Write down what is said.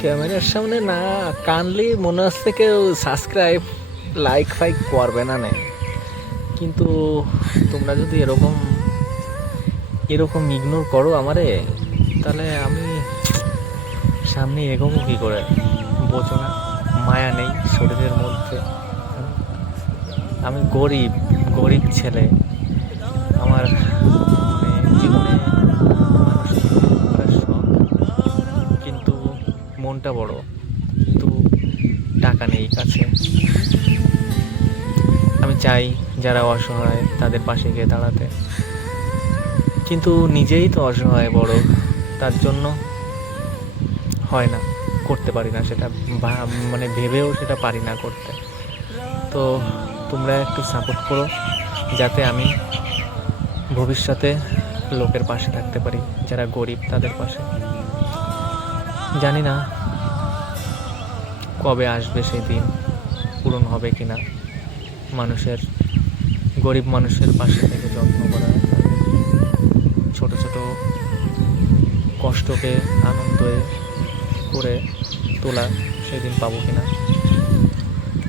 ক্যামেরার সামনে না কানলি মনে হচ্ছে কেউ সাবস্ক্রাইব লাইক ফাইক করবে না নে। কিন্তু তোমরা যদি এরকম এরকম ইগনোর করো আমারে, তাহলে আমি সামনে এগোবো কী করে? বোঝো না, মায়া নেই শরীরের মধ্যে। আমি গরিব, গরিব ছেলে। আমার জীবনে মানুষ করার শখ, কিন্তু মনটা বড়, কিন্তু টাকা নেই কাছে। আমি চাই যারা অসহায় তাদের পাশে গিয়ে দাঁড়াতে, কিন্তু নিজেই তো অসহায় বড়, তার জন্য হয় না, করতে পারি না সেটা, মানে ভেবেও সেটা পারি না করতে। তো তোমরা একটু সাপোর্ট করো যাতে আমি ভবিষ্যতে লোকের পাশে থাকতে পারি, যারা গরিব তাদের পাশে। জানি না কবে আসবে সেই দিন, পূরণ হবে কি না। মানুষের, গরিব মানুষের পাশে থেকে যত্ন করা, ছোট ছোট কষ্টকে আনন্দে করে তোলা, সেদিন পাবো কিনা।